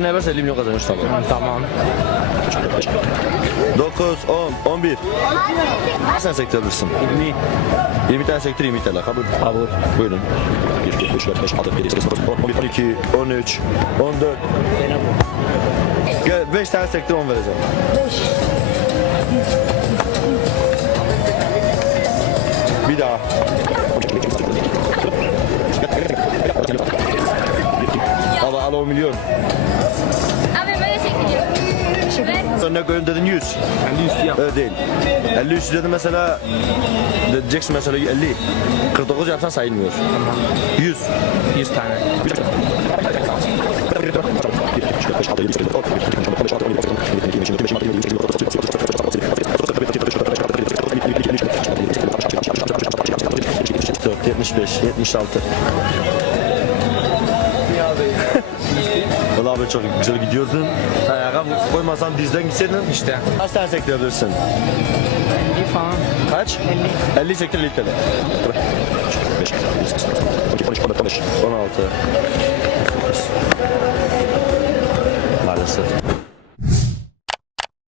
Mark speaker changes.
Speaker 1: Ne verse 50 milyon kazanır tamam.
Speaker 2: Tamam.
Speaker 1: 9, 10, 11. Kaç tane sektör bilirsin?
Speaker 2: 20.
Speaker 1: 20 tane sektör 20 TL kabul.
Speaker 2: Kabul.
Speaker 1: Buyurun. 1, 2, 3, 4, 5, 6, 7, 8, 9, 10, 11, 12, 13, 14. Gel 5 tane sektör 10 vereceğim. Bir daha. Al al 10 milyon.
Speaker 3: Abi böyle çekiliyor. Ver.
Speaker 1: Önüne koyun dedin 100.
Speaker 2: 50 üstü yap.
Speaker 1: Öyle değil. 50 üstü dedin mesela diyeceksin mesela 50. 49 yapsan sayılmıyor. 100.
Speaker 2: 100 tane.
Speaker 1: Dört, 75, 76. Valla abi çok güzel gidiyordun. Ayağa koymasan dizden gitseydin.
Speaker 2: İşte.
Speaker 1: Kaç tane sektirebilirsin?
Speaker 2: 50 falan.
Speaker 1: Kaç? 50. 50 sektir 50 TL. 5, 12, 13, 14, 15, 16. Maalesef.